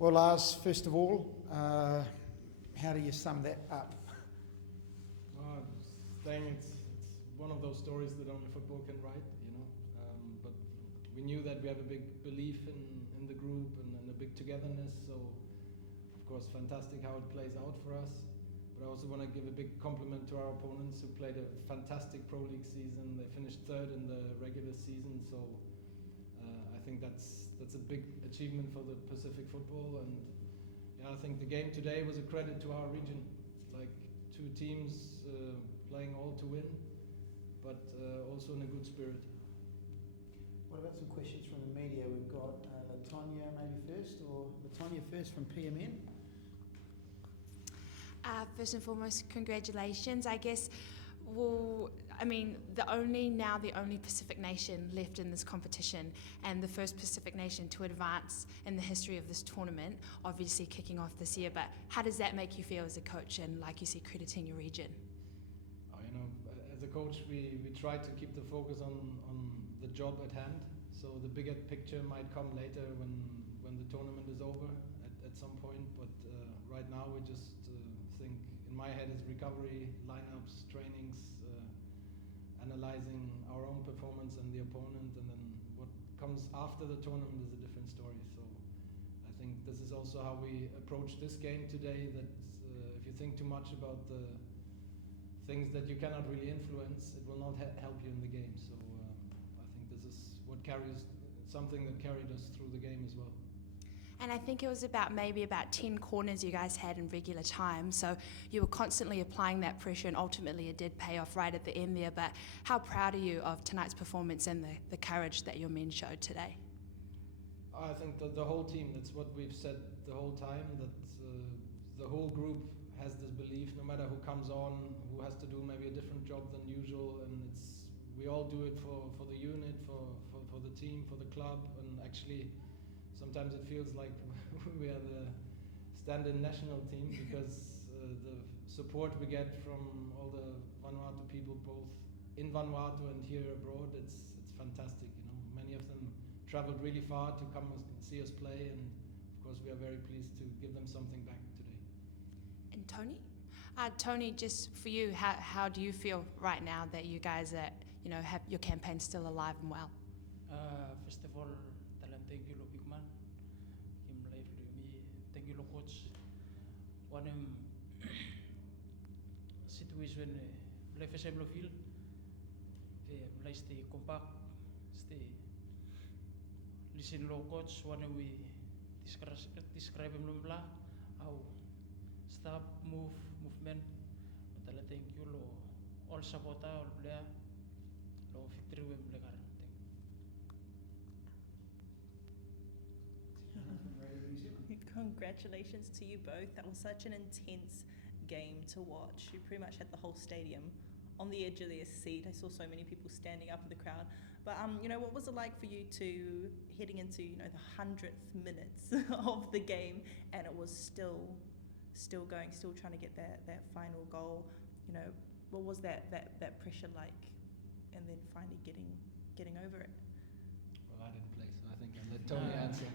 Well, Lars, first of all, how do you sum that up? Saying it's one of those stories that only football can write, you know. But we knew that we have a big belief in the group and a big togetherness. So, of course, fantastic how it plays out for us. But I also want to give a big compliment to our opponents who played a fantastic Pro League season. They finished third in the regular season, so I think that's a big achievement for the Pacific football. And yeah, I think the game today was a credit to our region. Like two teams playing all to win, but also in a good spirit. What about some questions from the media? We've got Latonya maybe first, or Latonya first from PMN. First and foremost, congratulations. I guess, the only Pacific nation left in this competition, and the first Pacific nation to advance in the history of this tournament, obviously kicking off this year. But how does that make you feel as a coach, and like you said, crediting your region? As a coach, we try to keep the focus on the job at hand. So the bigger picture might come later when the tournament is over at some point. But right now we just think, in my head, is recovery, lineups, trainings, analyzing our own performance and the opponent, and then what comes after the tournament is a different story. So I think this is also how we approach this game today, that if you think too much about the things that you cannot really influence, it will not help you in the game. So I think this is something that carried us through the game as well. And I think it was about 10 corners you guys had in regular time, so you were constantly applying that pressure, and ultimately it did pay off right at the end there. But how proud are you of tonight's performance and the courage that your men showed today? I think that the whole team, that's what we've said the whole time, that the whole group has this belief, no matter who comes on, who has to do maybe a different job than usual, and we all do it for the unit, for the team, for the club. And actually sometimes it feels like we are the stand-in national team, because the support we get from all the Vanuatu people, both in Vanuatu and here abroad, it's fantastic. You know, many of them traveled really far to come and see us play, and of course we are very pleased to give them something back today. And Tony? Tony, just for you, how do you feel right now that you guys have your campaign still alive and well? First of all, thank you, big man. Thank you, coach. One situation, life is able to feel. We stay compact, stay listen, coach. When we describe him, how stop, movement. Thank you, all supporter, all player, victory we play. Congratulations to you both. That was such an intense game to watch. You pretty much had the whole stadium on the edge of their seat. I saw so many people standing up in the crowd. But what was it like for you to heading into the 100th minutes of the game, and it was still going, still trying to get that final goal? What was that pressure like, and then finally getting over it? Well, I didn't play, so I think I'll let Tony answer.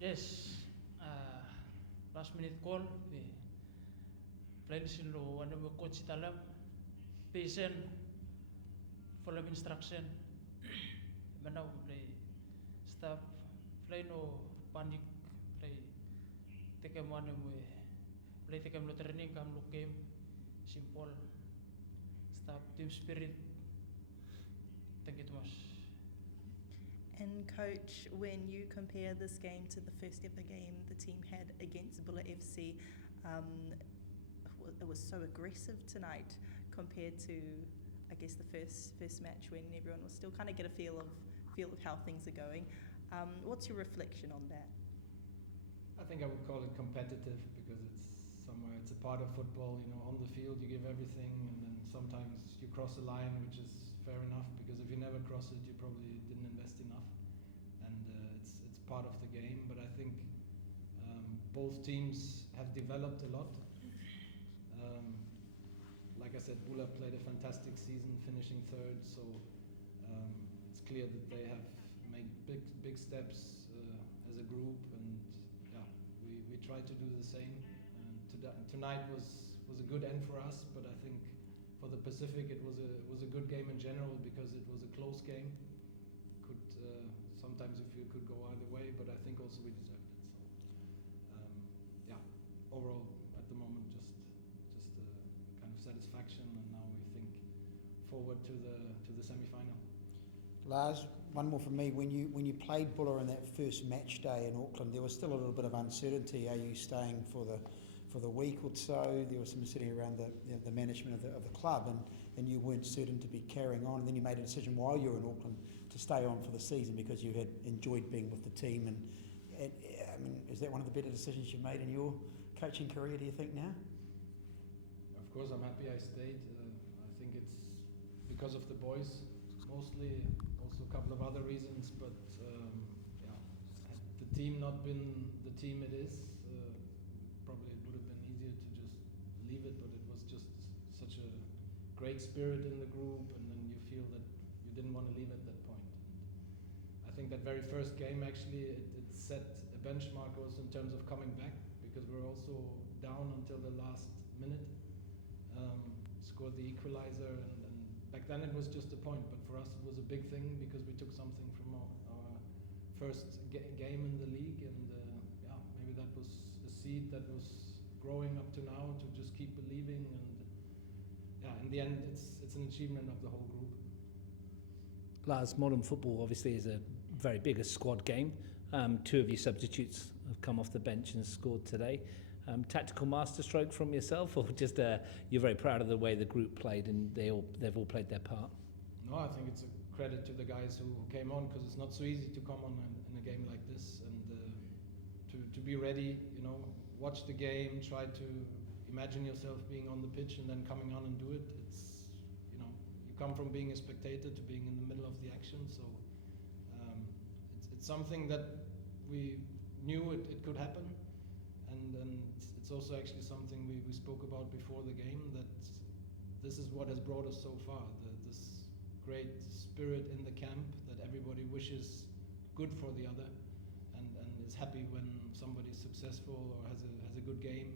Yes, last minute call. Playing sin lo, one of coach talam, patient, follow instruction. Now play stop, play no panic, play take him one way, play take him no training, come look game, simple. Stop, team spirit. Thank you too much. And coach, when you compare this game to the first ever game the team had against Bula FC, it was so aggressive tonight compared to, I guess, the first match when everyone was still kind of get a feel of how things are going. What's your reflection on that? I think I would call it competitive, because it's a part of football. On the field you give everything, and then sometimes you cross a line, which is fair enough, because if you never cross it, you probably didn't invest enough, and it's part of the game. But I think both teams have developed a lot. Like I said, Bula played a fantastic season, finishing third, so it's clear that they have made big steps as a group, and yeah, tried to do the same. And tonight was a good end for us, but I think for the Pacific it was a good game in general because it was a close game. Could sometimes you feel could go either way, but I think also we deserved it. So yeah, overall at the moment just a kind of satisfaction, and now we think forward to the semi-final. Lars, one more from me. When you played Bula in that first match day in Auckland, there was still a little bit of uncertainty. Are you staying for the week or so? There was some uncertainty around the management of the club, and you weren't certain to be carrying on. And then you made a decision while you were in Auckland to stay on for the season because you had enjoyed being with the team. And I mean, is that one of the better decisions you've made in your coaching career, do you think, now? Of course, I'm happy I stayed. I think it's because of the boys, mostly. Also a couple of other reasons, but yeah, had the team not been the team it is, probably it would have been easier to just leave it. But it was just such a great spirit in the group, and then you feel that you didn't want to leave at that point. And I think that very first game actually it set a benchmark also in terms of coming back, because we were also down until the last minute. Scored the equalizer, and back then it was just a point, but for us it was a big thing because we took something from our first game in the league, and yeah, maybe that was a seed that was growing up to now to just keep believing, and yeah, in the end it's an achievement of the whole group. Lars, modern football obviously is a very big squad game. Two of your substitutes have come off the bench and scored today. Tactical masterstroke from yourself, or just you're very proud of the way the group played and they've all played their part? No, I think it's a credit to the guys who came on, because it's not so easy to come on in a game like this, and to be ready, watch the game, try to imagine yourself being on the pitch and then coming on and do it. It's, you come from being a spectator to being in the middle of the action, so it's something that we knew it could happen. And it's also actually something we spoke about before the game, that this is what has brought us so far, this great spirit in the camp, that everybody wishes good for the other and is happy when somebody's successful or has a good game.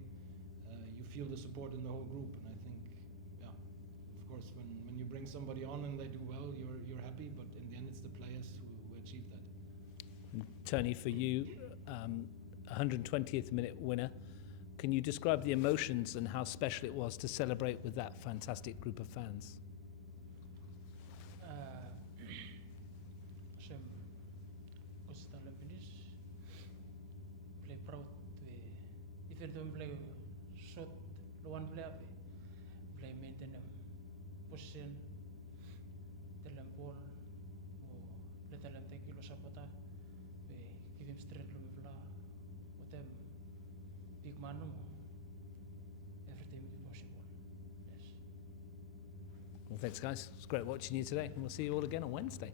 You feel the support in the whole group, and I think, yeah, of course, when you bring somebody on and they do well, you're happy, but in the end it's the players who achieve that. And Tony, for you, 120th minute winner. Can you describe the emotions and how special it was to celebrate with that fantastic group of fans? Sem Costa Lampinis play proud even though play shot one player play maintain position telam ball or play telam take kilo sapota give him straight lo vla them big man everything is possible. Yes. Well, thanks guys, it's great watching you today, and we'll see you all again on Wednesday.